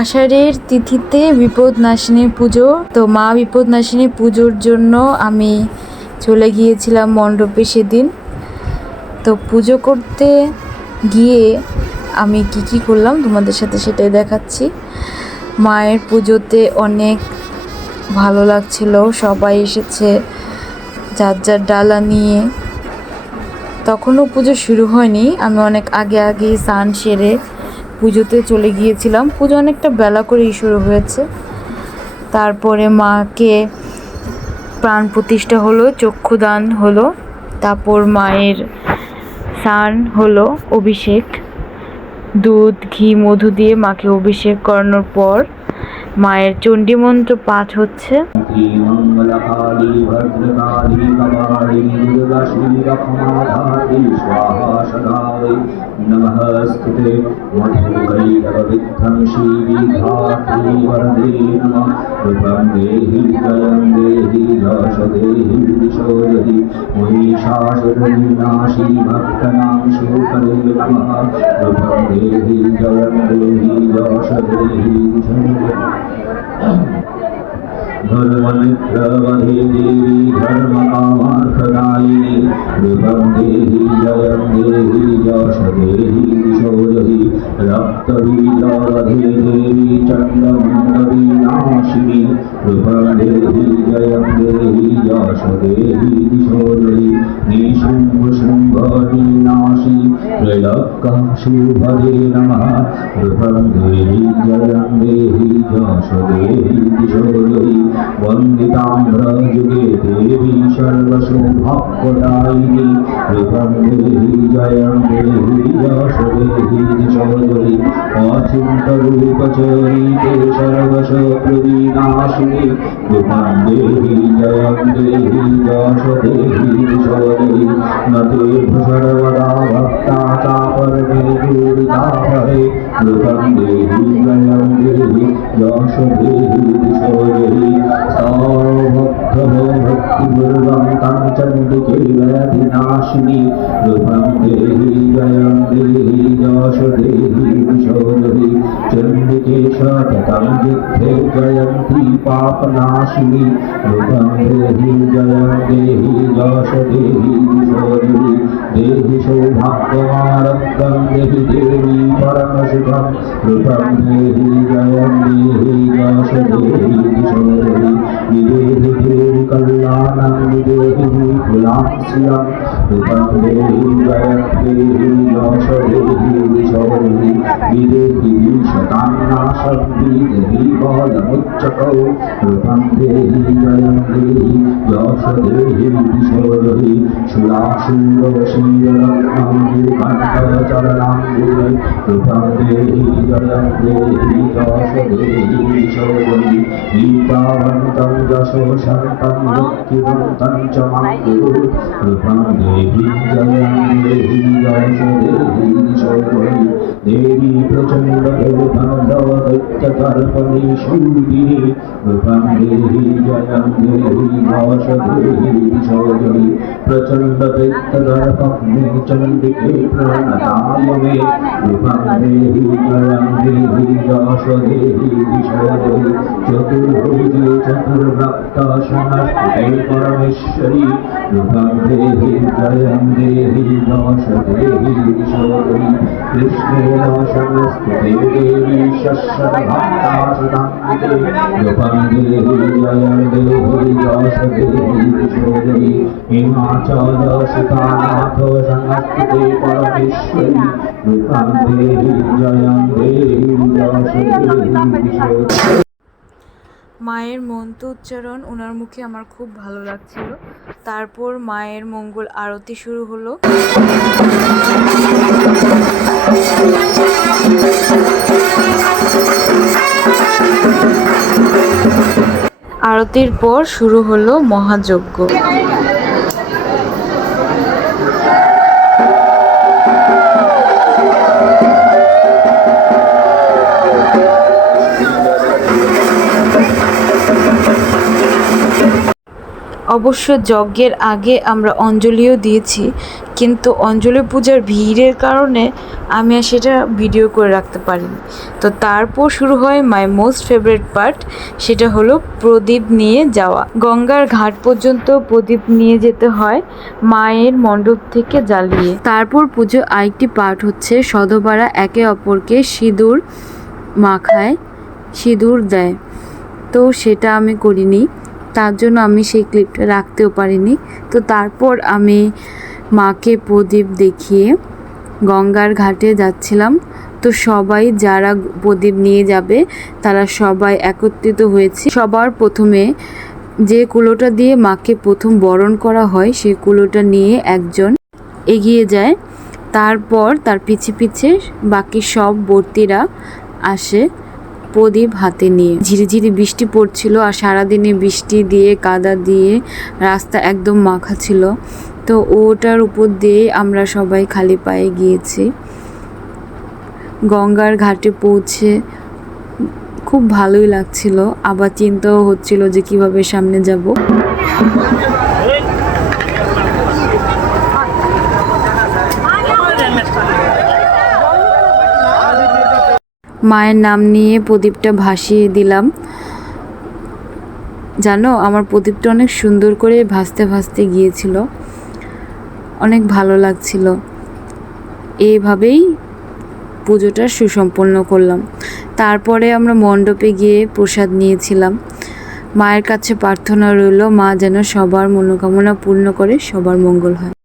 আষাঢ়ের তিথিতে বিপদনাশিনী পুজো। তো মা বিপদনাশিনী পুজোর জন্য আমি চলে গিয়েছিলাম মণ্ডপে সেদিন। তো পুজো করতে গিয়ে আমি কি করলাম তোমাদের সাথে সেটাই দেখাচ্ছি। মায়ের পুজোতে অনেক ভালো লাগছিল, সবাই এসেছে যার যার ডালা নিয়ে। তখনও পুজো শুরু হয়নি, আমি অনেক আগে স্নান সেরে পুজোতে চলে গিয়েছিলাম। পুজো অনেকটা বেলা করেই শুরু হয়েছে। তারপরে মাকে প্রাণ প্রতিষ্ঠা হলো, চক্ষুদান হলো, তারপর মায়ের স্নান হলো, অভিষেক, দুধ ঘি মধু দিয়ে মাকে অভিষেক করানোর পর মায়ের চণ্ডী মন্ত্র পাঠ হচ্ছে। नमस्ते मधुकैटभविध्वंसी विधात्री वरदे नमः रूपं देहि जयं देहि यश देहि दिशो देहि महिषासुरविनाशी भक्तानां शुभकरे नमः रूपं देहि जयं देहि यश देहि दिशो देहि धर्मनिद्रवधे देवी धर्मकामार्थदायिनी रूपं देहि जयं देहि यश देहि दिशो देहि रक्तबीजवधे देवी चण्डमुण्डविनाशिनी रूपं देहि जयं देहि यश देहि दिशो देहि निशुम्भशुम्भविनाशी त्रैलोक्यशुभदे नमः रूपं देहि जयं देहि यश देहि दिशो देहि वन्दिताम्रयुगे देवी सर्वसौभाग्यदायिनी रूपं देहि जयं देहि यश देहि दिशो देहि अचिन्तरूपचरिते सर्वशत्रुविनाशिनी रूपं देहि जयं देहि यश देहि दिशो देहि न ते सर्वदा भक्ता चापरमे दूरिता भवे रूपं देहि जयं देहि यश देहि दिशो देहि भक्तिपूर्वं तं चण्डिके वैधिनाशिनी रूपं देहि जयं देहि यश देहि दिशो देहि चण्डिके सततं युद्धे जयन्ती पापनाशिनी रूपं देहि जयं देहि यश देहि दिशो देहि देहि सौभाग्यमारब्धं देहि देवी परमशुभं रूपं देहि जयं देहि यश देहि दिशो देहि विदेहि देवी कल्याणं विदेहि विपुलां श्रियं रूपं देहि जयं देहि यश देहि दिशो देहि विदेहि विशतां नाशं विदेहि बलमुच्चकौ रूपं देहि जयं देहि यश देहि दिशो देहि शूलाशूलशीलरत्नं विकण्ठचरणां देहि रूपं देहि जयं देहि यश देहि दिशो देहि गीतावन्तं यशोशन्तं युक्तिवन्तं च मां कुरु रूपं देहि जयं देहि यश देहि दिशो देहि देवी प्रचण्डगर्भदैत्यतर्पणी शूलिनी रूपं देहि जयं देहि यश देहि दिशो देहि प्रचण्डदैत्यगर्भग्नि चण्डिके प्रणताय मे रूपं देहि जयं देहि यश देहि दिशो देहि चतुर्भुजे चतुर्भक्तशनस्ते परमेश्वरी रूपं देहि जयं देहि यश देहि दिशो देहि कृष्णेन शनस्ते देवी शश्वतभक्तासुतान्विते रूपं देहि जयं देहि यश देहि दिशो देहि हिमाचलसुतानाथ शनस्ते परमेश्वरी रूपं देहि जयं देहि यश देहि दिशो देहि। মায়ের মন্ত্র উচ্চারণ ওনার মুখে আমার খুব ভালো লাগছিল। তারপর মায়ের মঙ্গল আরতি শুরু হলো। আরতির পর শুরু হলো মহাযজ্ঞ। অবশ্য যজ্ঞের আগে আমরা অঞ্জলিও দিয়েছি, কিন্তু অঞ্জলি পূজার ভিড়ের কারণে আমি আর সেটা ভিডিও করে রাখতে পারিনি। তো তারপর শুরু হয় মাই মোস্ট ফেভারিট পার্ট, সেটা হলো প্রদীপ নিয়ে যাওয়া। গঙ্গার ঘাট পর্যন্ত প্রদীপ নিয়ে যেতে হয় মায়ের মণ্ডপ থেকে জ্বালিয়ে। তারপর পুজো আরেকটি পার্ট হচ্ছে সধবারা একে অপরকে সিঁদুর মাখায়, সিঁদুর দেয়। তো সেটা আমি করিনি, তার জন্য আমি সেই ক্লিপটা রাখতেও পারিনি। তো তারপর আমি মাকে প্রদীপ দেখিয়ে গঙ্গার ঘাটে যাচ্ছিলাম। তো সবাই যারা প্রদীপ নিয়ে যাবে তারা সবাই একত্রিত হয়েছে। সবার প্রথমে যে কুলোটা দিয়ে মাকে প্রথম বরণ করা হয় সেই কুলোটা নিয়ে একজন এগিয়ে যায়, তারপর তার পিছে পিছে বাকি সব বর্তিরা আসে প্রদীপ হাতে নিয়ে। ঝিরিঝিরি বৃষ্টি পড়ছিল আর সারাদিনে বৃষ্টি দিয়ে কাদা দিয়ে রাস্তা একদম মাখা ছিল। তো ওটার উপর দিয়ে আমরা সবাই খালি পায়ে গিয়েছি। গঙ্গার ঘাটে পৌঁছে খুব ভালোই লাগছিল, আবার চিন্তাও হচ্ছিল যে কিভাবে সামনে যাব। মায়ের নাম নিয়ে প্রদীপটা ভাসিয়ে দিলাম। জানো, আমার প্রদীপটা অনেক সুন্দর করে ভাসতে ভাসতে গিয়েছিল, অনেক ভালো লাগছিল। এইভাবেই পুজোটা সুসম্পন্ন করলাম। তারপরে আমরা মণ্ডপে গিয়ে প্রসাদ নিয়েছিলাম। মায়ের কাছে প্রার্থনা রইল মা যেন সবার মনোকামনা পূর্ণ করে, সবার মঙ্গল হয়।